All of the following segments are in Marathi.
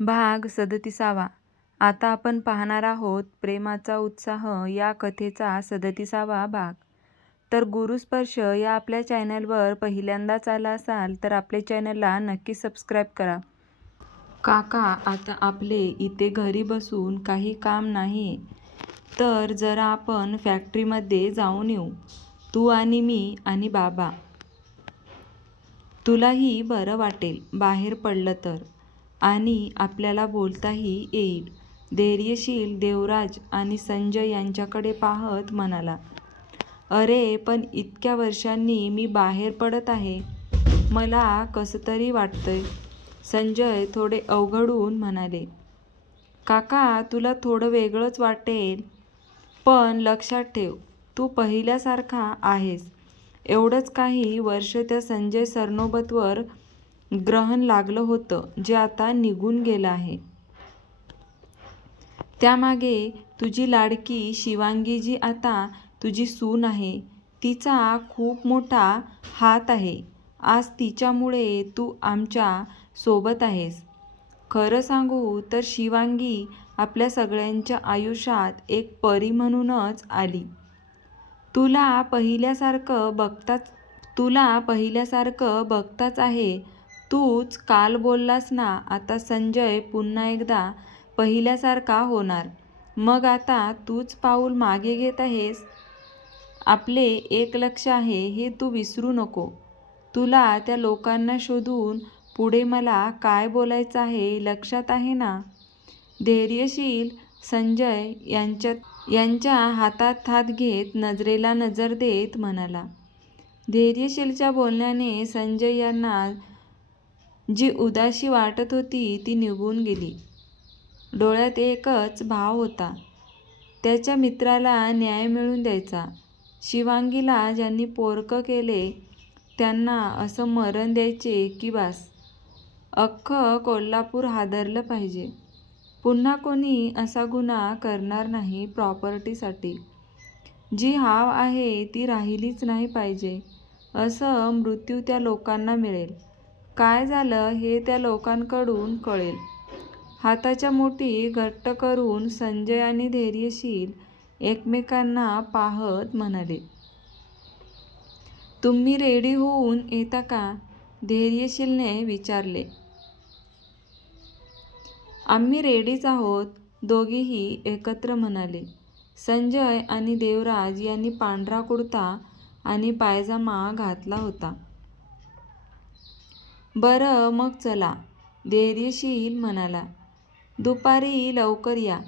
भाग 37. आता आपण पाहणार आहोत प्रेमाचा उत्साह या कथेचा 37वा भाग. तर गुरुस्पर्श या आपल्या चॅनलवर पहिल्यांदाच आला असाल तर आपल्या चॅनलला नक्की सबस्क्राईब करा. काका, आता आपले इथे घरी बसून काही काम नाही, तर जरा आपण फॅक्टरीमध्ये जाऊन येऊ, तू आणि मी आणि बाबा. तुलाही बरं वाटेल बाहेर पडलं तर, आणि आपल्याला बोलताही येईल. धैर्यशील देवराज आणि संजय यांच्याकडे पाहत म्हणाला. अरे, पण इतक्या वर्षांनी मी बाहेर पडत आहे, मला कसं तरी वाटतंय. संजय थोडे अवघडून म्हणाले. काका, तुला थोडं वेगळंच वाटेल, पण लक्षात ठेव, तू पहिल्यासारखा आहेस. एवढंच काही वर्ष त्या संजय सरनोबतवर ग्रहण लागलं होतं, जे आता निघून गेलं आहे. त्यामागे तुझी लाडकी शिवांगी, जी आता तुझी सून आहे, तिचा खूप मोठा हात आहे. आज तिच्यामुळे तू आमच्या सोबत आहेस. खरं सांगू तर शिवांगी आपल्या सगळ्यांच्या आयुष्यात एक परी म्हणूनच आली. तुला पहिल्यासारखं बघताच आहे. तूच काल बोललास ना, आता संजय पुन्हा एकदा पहिल्यासारखा होणार. मग आता तूच पाऊल मागे घेत आहेस. आपले एक लक्ष आहे हे तू विसरू नको. तुला त्या लोकांना शोधून पुढे मला काय बोलायचं आहे लक्षात आहे ना. धैर्यशील संजय यांच्या हातात हात घेत नजरेला नजर देत म्हणाला. धैर्यशीलच्या बोलण्याने संजय यांना जी उदासी वाटत होती ती निघून गेली. डोळ्यात एकच भाव होता, त्याच्या मित्राला न्याय मिळवून द्यायचा. शिवांगीला ज्यांनी पोरकं केले त्यांना असं मरण द्यायचे की बास. अख्खं कोल्हापूर हादरलं पाहिजे. पुन्हा कोणी असा गुन्हा करणार नाही. प्रॉपर्टीसाठी जी हाव आहे ती राहिलीच नाही पाहिजे. असं मृत्यू त्या लोकांना मिळेल. काय झालं हे त्या लोकांकडून कळेल. हाताच्या मुठी घट्ट करून संजय आणि धैर्यशील एकमेकांना पाहत म्हणाले. तुम्ही रेडी होऊन येता का? धैर्यशीलने विचारले. आम्ही रेडीच आहोत, दोघेही एकत्र म्हणाले. संजय आणि देवराज यांनी पांढरा कुर्ता आणि पायजामा घातला होता. बरं मग चला, धैर्यशील म्हणाला. दुपारी लवकर या.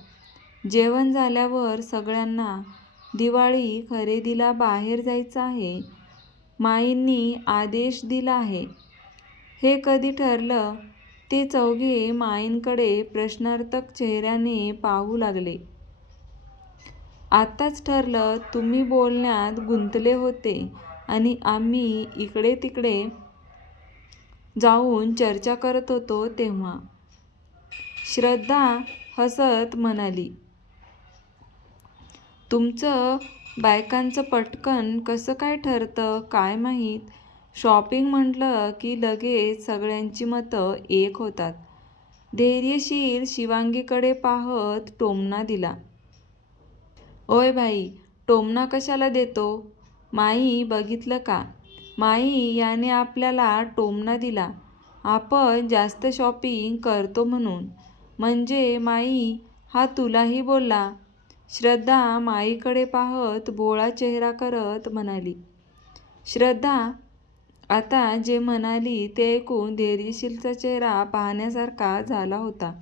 जेवण झाल्यावर सगळ्यांना दिवाळी खरेदीला बाहेर जायचं आहे. माईंनी आदेश दिला आहे. हे कधी ठरलं? ते चौघे माईंकडे प्रश्नार्थक चेहऱ्याने पाहू लागले. आत्ताच ठरलं. तुम्ही बोलण्यात गुंतले होते आणि आम्ही इकडे तिकडे जाऊन चर्चा करत होतो तेव्हा. श्रद्धा हसत म्हणाली. तुमचं बायकांचं पटकन कसं काय ठरतं काय माहीत. शॉपिंग म्हटलं की लगेच सगळ्यांची मतं एक होतात. धैर्यशील शिवांगीकडे पाहत टोमणा दिला. ओय बाई, टोमणा कशाला देतो? माई बघितलं का? माई याने आपल्याला टोमणा दिला. आपण जास्त शॉपिंग करतो म्हणून. म्हणजे माई हा तुलाही बोलला? श्रद्धा माईकडे पाहत भोळा चेहरा करत म्हणाली. श्रद्धा आता जे म्हणाली ते ऐकून धैर्यशीलचा चेहरा पाहण्यासारखा झाला होता.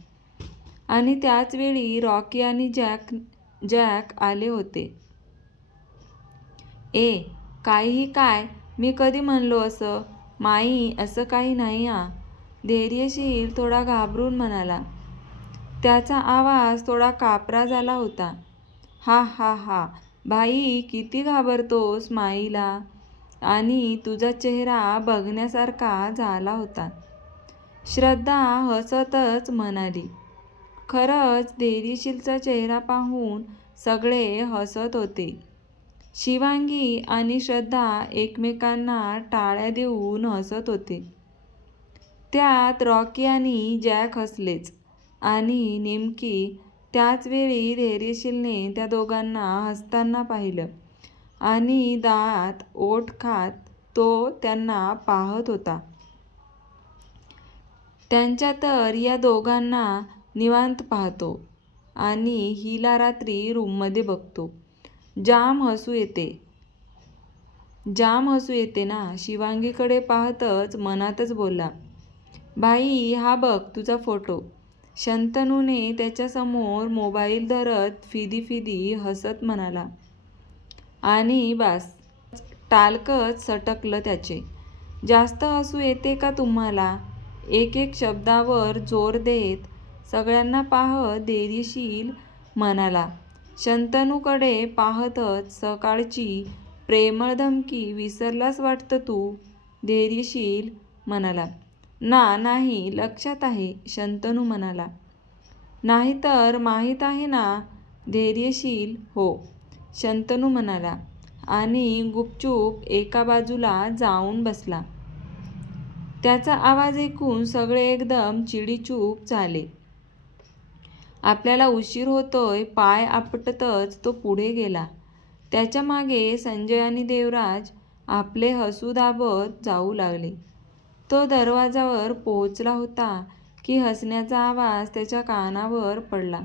आणि त्याच वेळी रॉकी आणि जॅक आले होते. काहीही काय? मी कधी म्हणलो असं? माई, असं काही नाही हा. धैर्यशील थोडा घाबरून म्हणाला. त्याचा आवाज थोडा कापरा झाला होता. हा हा हा, भाई किती घाबरतोस माईला? आणि तुझा चेहरा बघण्यासारखा झाला होता. श्रद्धा हसतच म्हणाली. खरंच धैर्यशीलचा चेहरा पाहून सगळे हसत होते. शिवांगी आणि श्रद्धा एकमेकांना टाळ्या देऊन हसत होते. त्यात रॉकी आणि जॅक हसलेच. आणि नेमकी त्याच वेळी धैर्यशीलने त्या दोघांना हसताना पाहिलं आणि दात ओठ खात तो त्यांना पाहत होता. त्यांच्या तर या दोघांना निवांत पाहतो आणि हिला रात्री रूममध्ये बघतो. जाम हसू येते ना. शिवांगीकडे पाहतच मनातच बोलला, बाई हा बघ तुझा फोटो. शंतनूने त्याच्यासमोर मोबाईल धरत फिदी हसत म्हणाला. आणि बास, टालकच सटकलं त्याचे. जास्त हसू येते का तुम्हाला? एक शब्दावर जोर देत सगळ्यांना पाहत धैर्यशील म्हणाला. शंतनूकडे पाहतच सकाळची प्रेमळ धमकी विसरलास वाटतं तू, धैर्यशील म्हणाला. नाही, लक्षात आहे, शंतनू म्हणाला. नाही तर माहीत आहे ना, धैर्यशील. हो, शंतनू म्हणाला आणि गुपचूप एका बाजूला जाऊन बसला. त्याचा आवाज ऐकून सगळे एकदम चिडीचूप झाले. आपल्याला उशीर होतोय, पाय आपटतच तो पुढे गेला. त्याच्या मागे संजय आणि देवराज आपले हसू दाबत जाऊ लागले. तो दरवाजावर पोहोचला होता की हसण्याचा आवाज त्याच्या कानावर पडला.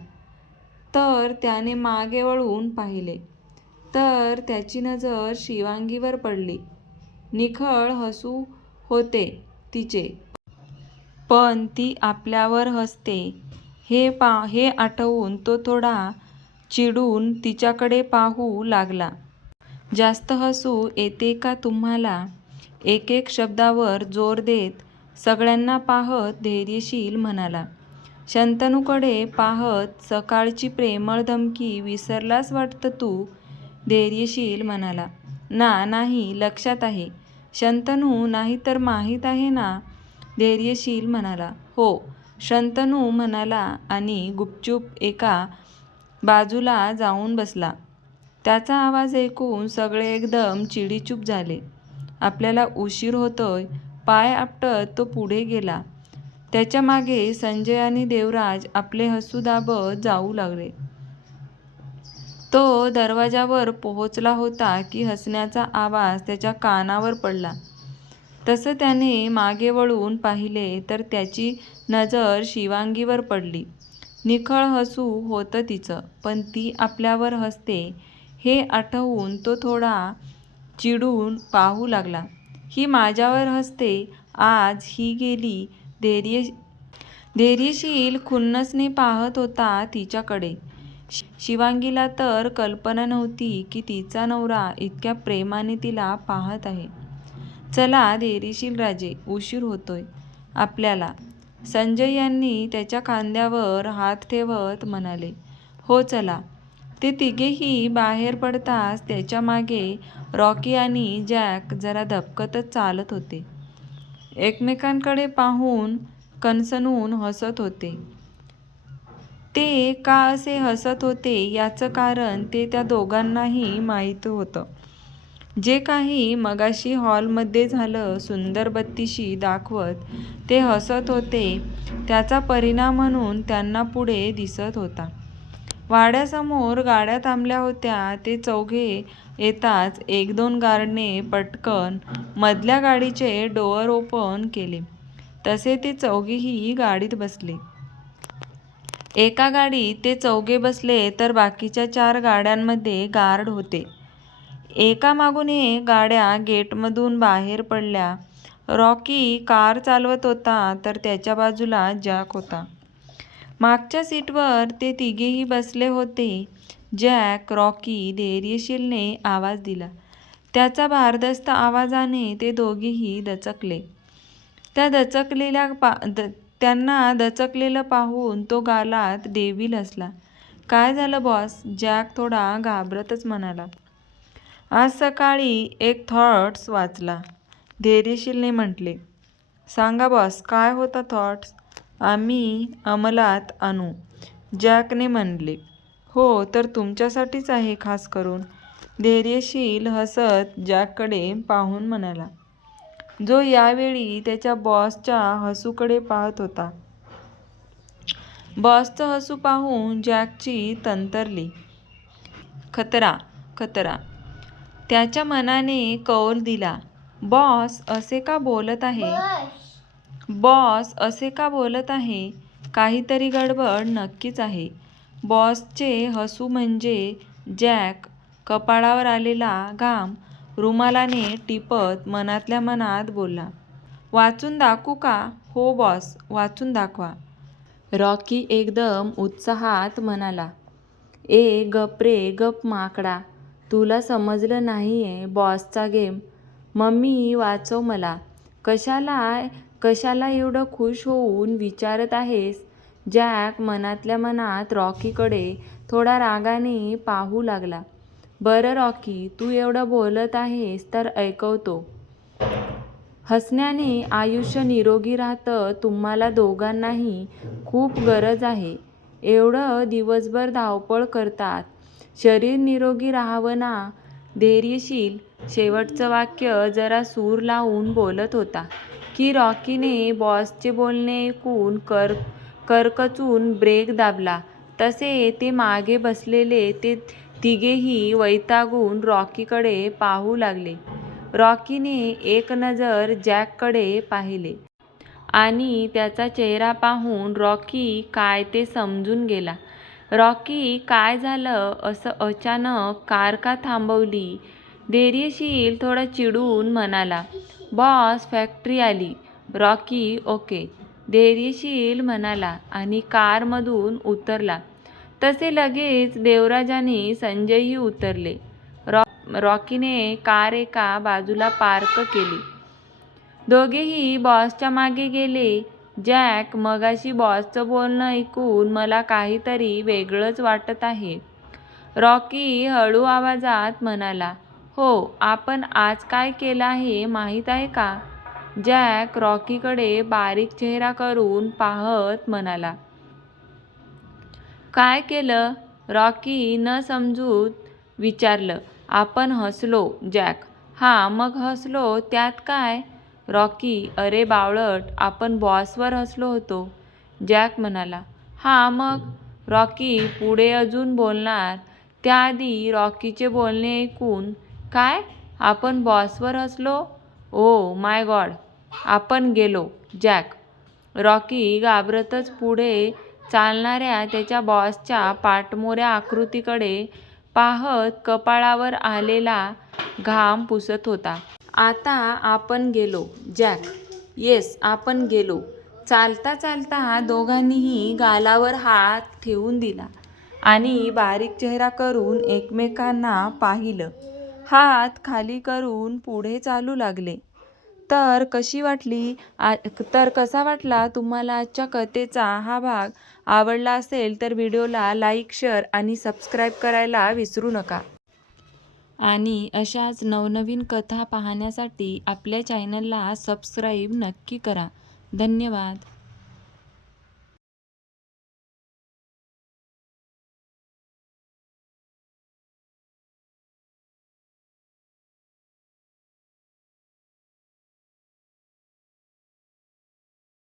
तर त्याने मागे वळून पाहिले तर त्याची नजर शिवांगीवर पडली. निखळ हसू होते तिचे, पण ती आपल्यावर हसते हे आठवून तो थोडा चिडून तिच्याकडे पाहू लागला. जास्त हसू येते का तुम्हाला? एक शब्दावर जोर देत सगळ्यांना पाहत धैर्यशील म्हणाला. शंतनूकडे पाहत सकाळची प्रेमळ धमकी विसरलास वाटतं तू, धैर्यशील म्हणाला. नाही, लक्षात आहे, शंतनू. नाही तर माहीत आहे ना, धैर्यशील म्हणाला. हो, शंतनू म्हणाला आणि गुपचूप एका बाजूला जाऊन बसला. त्याचा आवाज ऐकून सगळे एकदम चिडीचूप झाले. आपल्याला उशीर होतोय, पाय आपटत तो पुढे गेला. त्याच्या मागे संजय आणि देवराज आपले हसू दाबत जाऊ लागले. तो दरवाजावर पोहोचला होता की हसण्याचा आवाज त्याच्या कानावर पडला. तसं त्याने मागे वळून पाहिले तर त्याची नजर शिवांगीवर पडली. निखळ हसू होतं तिचं, पण ती आपल्यावर हसते हे आठवून तो थोडा चिडून पाहू लागला. ही माझ्यावर हसते आज, ही गेली. धैर्यशील खुन्नसने पाहत होता तिच्याकडे. शिवांगीला तर कल्पना नव्हती की तिचा नवरा इतक्या प्रेमाने तिला पाहत आहे. चला धैर्यशील राजे, उशीर होतोय आपल्याला, संजय यांनी त्याच्या खांद्यावर हात ठेवत म्हणाले. हो चला. ते तिघेही बाहेर पडताच त्याच्या मागे रॉकी आणि जॅक जरा दबकतच चालत होते. एकमेकांकडे पाहून कणसणून हसत होते. ते का असे हसत होते याचं कारण ते त्या दोघांनाही माहीत होतं. जे काही मगाशी हॉलमध्ये झालं, सुंदर बत्तीशी दाखवत ते हसत होते, त्याचा परिणाम म्हणून त्यांना पुढे दिसत होता. वाड्यासमोर गाड्या थांबल्या होत्या. ते चौघे येताच 1-2 गार्डने पटकन मधल्या गाडीचे डोअर ओपन केले. तसे ते चौघेही गाडीत बसले. एका गाडीत ते चौघे बसले तर बाकीच्या 4 गाड्यांमध्ये गार्ड होते. एकामागून एक गाड्या गेटमधून बाहेर पडल्या. रॉकी कार चालवत होता तर त्याच्या बाजूला जॅक होता. मागच्या सीटवर ते तिघेही बसले होते. जॅक, रॉकी, धैर्यशीलने आवाज दिला. त्याचा भारदस्त आवाजाने ते दोघेही दचकले. त्यांना दचकलेलं पाहून तो गालात डेव्हिल हसला. काय झालं बॉस? जॅक थोडा घाबरतच म्हणाला. आज सकाळी एक थॉट्स वाचला, धैर्यशीलने म्हटले. सांगा बॉस, काय होता थॉट्स? आम्ही अंमलात आणू, जॅकने म्हणले. हो, तर तुमच्यासाठीच आहे खास करून, धैर्यशील हसत जॅककडे पाहून म्हणाला, जो यावेळी त्याच्या बॉसच्या हसूकडे पाहत होता. बॉसचं हसू पाहून जॅकची तंतरली. खतरा खतरा. त्याच्या मनाने कौल दिला. बॉस असे का बोलत आहे? बॉस असे का बोलत आहे? काहीतरी गडबड नक्कीच आहे. बॉसचे हसू म्हणजे जॅक कपाळावर आलेला घाम रुमालाने टिपत मनातल्या मनात बोलला. वाचून दाखवू का? हो बॉस, वाचून दाखवा. रॉकी एकदम उत्साहात म्हणाला. गप रे गप माकडा. तुला समजलं नाहीये बॉसचा गेम. मम्मी वाचव मला. कशाला एवढं खुश होऊन विचारत आहेस? जॅक मनातल्या मनात रॉकीकडे थोडा रागाने पाहू लागला. बरं रॉकी, तू एवढं बोलत आहेस तर ऐकवतो. हसण्याने आयुष्य निरोगी राहतं. तुम्हाला दोघांनाही खूप गरज आहे. एवढं दिवसभर धावपळ करतात. शरीर निरोगी राहावं ना. धैर्यशील शेवटचं वाक्य जरा सूर लावून बोलत होता की रॉकीने बॉसचे बोलणे ऐकून करकचून ब्रेक दाबला. तसे ते मागे बसलेले ते तिघेही वैतागून रॉकीकडे पाहू लागले. रॉकीने एक नजर जॅककडे पाहिले आणि त्याचा चेहरा पाहून रॉकी काय ते समजून गेला. रॉकी, काय झालं? असं अचानक कार का थांबवली? धैर्यशील थोडा चिडून म्हणाला. बॉस, फॅक्टरी आली. रॉकी, ओके, धैर्यशील म्हणाला आणि कारमधून उतरला. तसे लगेच देवराज आणि संजयही उतरले. रॉकीने कार एका बाजूला पार्क केली. दोघेही बॉसच्या मागे गेले. जॅक, मगाशी बॉसचं बोलणं ऐकून मला काहीतरी वेगळंच वाटत आहे. रॉकी हळू आवाजात म्हणाला. हो, आपण आज काय केलं आहे माहीत आहे का? जॅक रॉकीकडे बारीक चेहरा करून पाहत म्हणाला. काय केलं? रॉकी न समजून विचारलं. आपण हसलो. जॅक, हां, मग हसलो त्यात काय? रॉकी, अरे बावळट, आपण बॉसवर हसलो होतो. जॅक म्हणाला. हां मग? रॉकी पुढे अजून बोलणार त्याआधी रॉकीचे बोलणे ऐकून, काय? आपण बॉसवर हसलो? Oh my God. आपण गेलो. जॅक. रॉकी घाबरतच पुढे चालणाऱ्या त्याच्या बॉसच्या पाठमोऱ्या आकृतीकडे पाहत कपाळावर आलेला घाम पुसत होता. आता आपण गेलो. जॅक, येस, आपण गेलो. चालता चालता दोघांनीही गालावर हात ठेवून दिला आणि बारीक चेहरा करून एकमेकांना पाहिलं. हात खाली करून पुढे चालू लागले. तर कसा वाटला तुम्हाला आजच्या कथेचा हा भाग? आवडला असेल तर व्हिडिओला लाईक, शेअर आणि सबस्क्राईब करायला विसरू नका. आणि अशाच नवनवीन कथा पाहण्यासाठी आपल्या चॅनलला सबस्क्राईब नक्की करा. धन्यवाद.